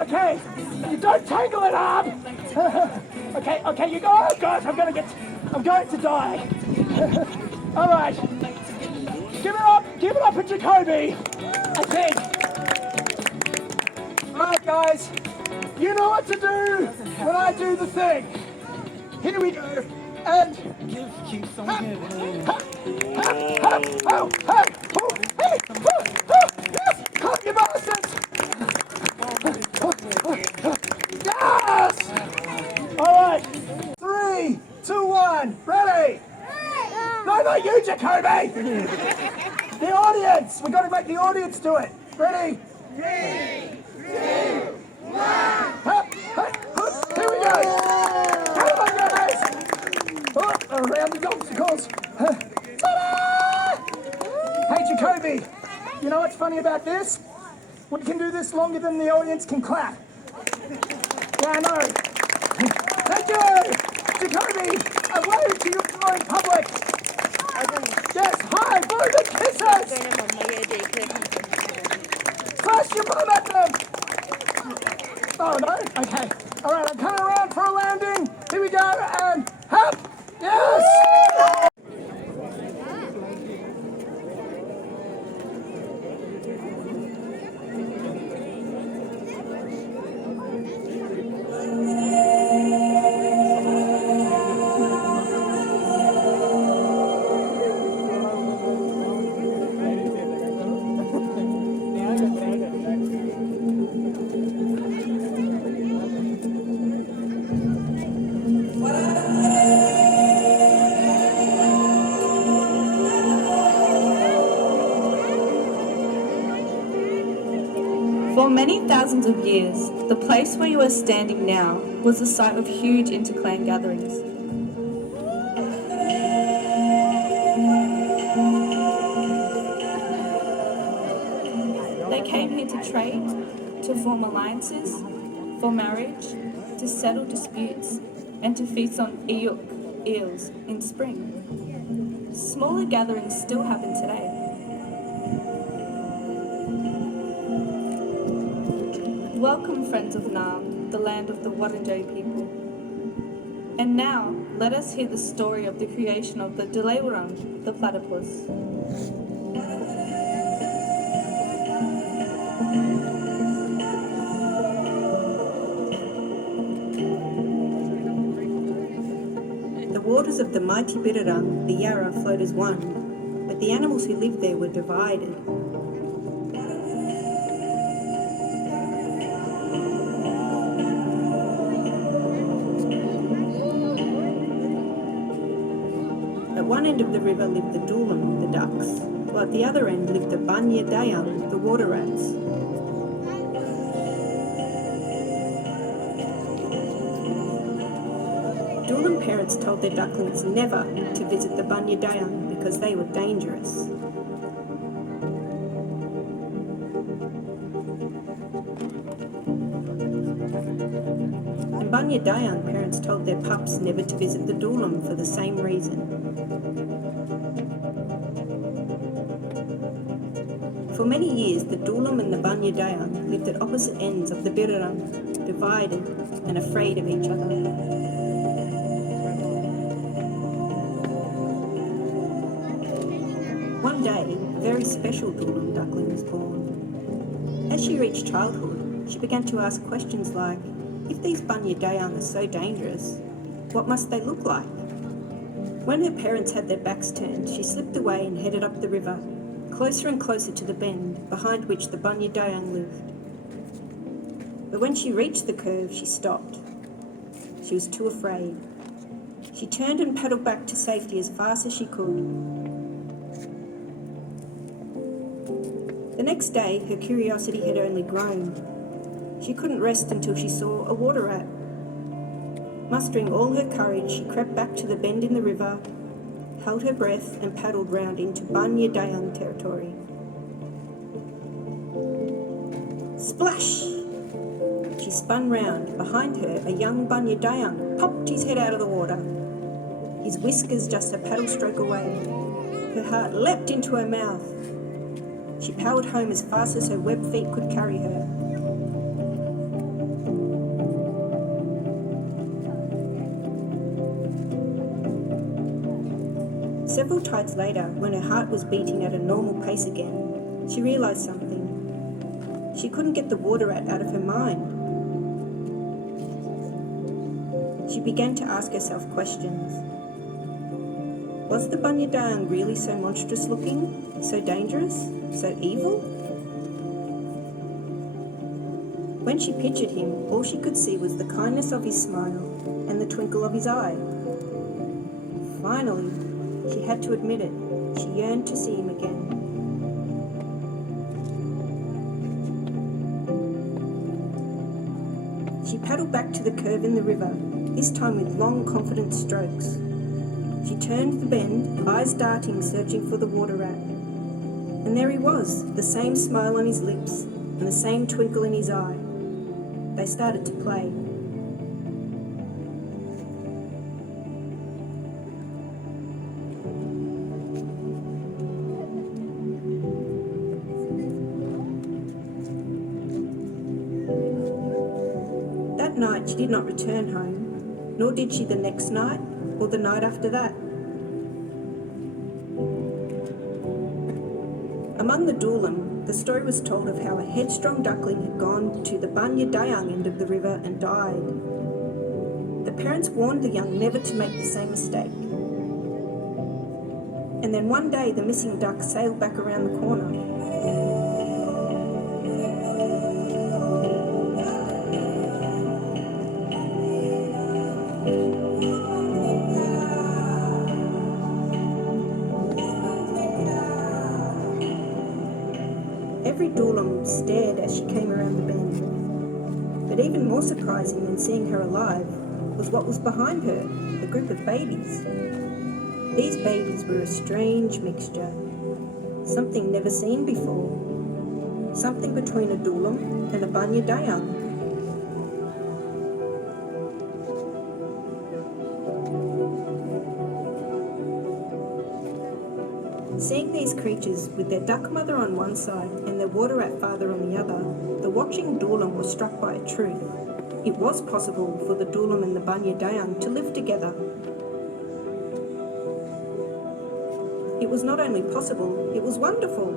Okay, you don't tangle it up. Okay, you go. Oh gosh, I'm going to die. All right, give it up for Jacoby. I think. All right, guys, you know what to do when I do the thing. Here we go, and come, you bastards! Yes! All right, 3, 2, 1, ready? No, not you, Jacoby! The audience! We've got to make the audience do it. Ready? 3, 2, 1. Here we go. Come on, guys! Around the obstacles. Ta-da! Hey, Jacoby, you know what's funny about this? We can do this longer than the audience can clap. Yeah, I know. Thank you! Jacoby, a wave to you in public. Yes, hi, blow the kisses! Flash your mum at them! Oh, no? Okay. All right, I'm coming around for a landing. Here we go, and hop! Yes! For many thousands of years, the place where you are standing now was the site of huge interclan gatherings. They came here to trade, to form alliances, for marriage, to settle disputes, and to feast on eels in spring. Smaller gatherings still happen today. Welcome, friends of Nam, the land of the Wurundjeri people. And now, let us hear the story of the creation of the Behrang, the platypus. The waters of the mighty Behrang, the Yarra, flowed as one, but the animals who lived there were divided. At one end of the river lived the Doolam, the ducks, while at the other end lived the Banya Dayang, the water rats. Doolam parents told their ducklings never to visit the Banya Dayang because they were dangerous. And Banya Dayang parents told their pups never to visit the Doolam for the same reason. For many years, the Doolam and the Banya Dayang lived at opposite ends of the Behrang, divided and afraid of each other. One day, a very special Doolam duckling was born. As she reached childhood, she began to ask questions like, if these Banya Dayang are so dangerous, what must they look like? When her parents had their backs turned, she slipped away and headed up the river, closer and closer to the bend behind which the Banya Dayang lived. But when she reached the curve, she stopped. She was too afraid. She turned and paddled back to safety as fast as she could. The next day, her curiosity had only grown. She couldn't rest until she saw a water rat. Mustering all her courage, she crept back to the bend in the river, held her breath and paddled round into Banya Dayang territory. Splash! She spun round. Behind her, a young Banya Dayang popped his head out of the water. His whiskers just a paddle stroke away. Her heart leapt into her mouth. She powered home as fast as her webbed feet could carry her. Several tides later, when her heart was beating at a normal pace again, she realised something. She couldn't get the water rat out of her mind. She began to ask herself questions. Was the Behrang really so monstrous looking, so dangerous, so evil? When she pictured him, all she could see was the kindness of his smile and the twinkle of his eye. Finally, she had to admit it, she yearned to see him again. She paddled back to the curve in the river, this time with long, confident strokes. She turned the bend, eyes darting, searching for the water rat. And there he was, the same smile on his lips and the same twinkle in his eye. They started to play. That night she did not return home, nor did she the next night or the night after that. Among the Docklands, the story was told of how a headstrong duckling had gone to the Behrang end of the river and died. The parents warned the young never to make the same mistake. And then one day the missing duck sailed back around the corner. Every Docklands stared as she came around the bend. But even more surprising than seeing her alive was what was behind her, a group of babies. These babies were a strange mixture, something never seen before, something between a Dockland and a Behrang. Seeing these creatures with their duck mother on one side and their water rat father on the other, the watching Dockland was struck by a truth. It was possible for the Dockland and the Behrang to live together. It was not only possible, it was wonderful.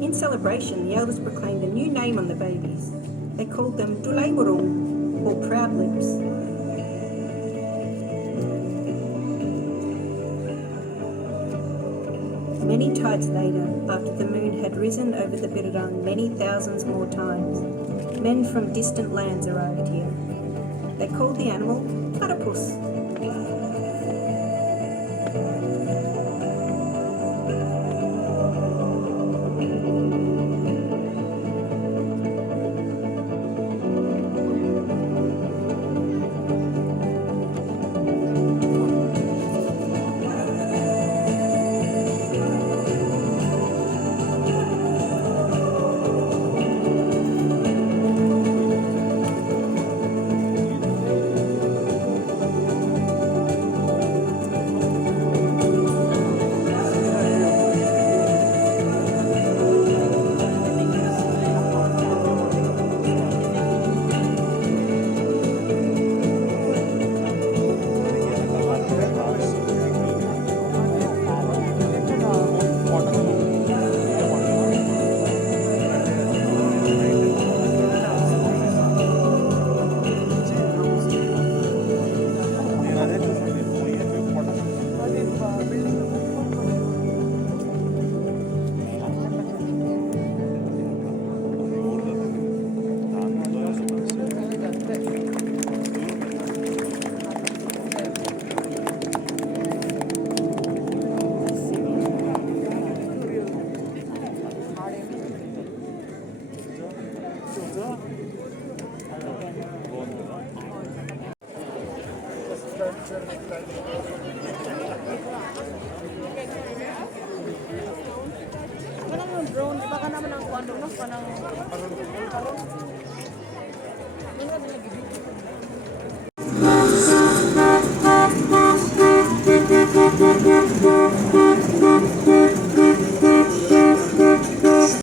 In celebration, the elders proclaimed a new name on the babies. They called them Behrang, or Proud Lips. Many tides later, after the moon had risen over the Behrang many thousands more times, men from distant lands arrived here. They called the animal platypus. Drone, baka naman ang kuwan doon, no? Panang...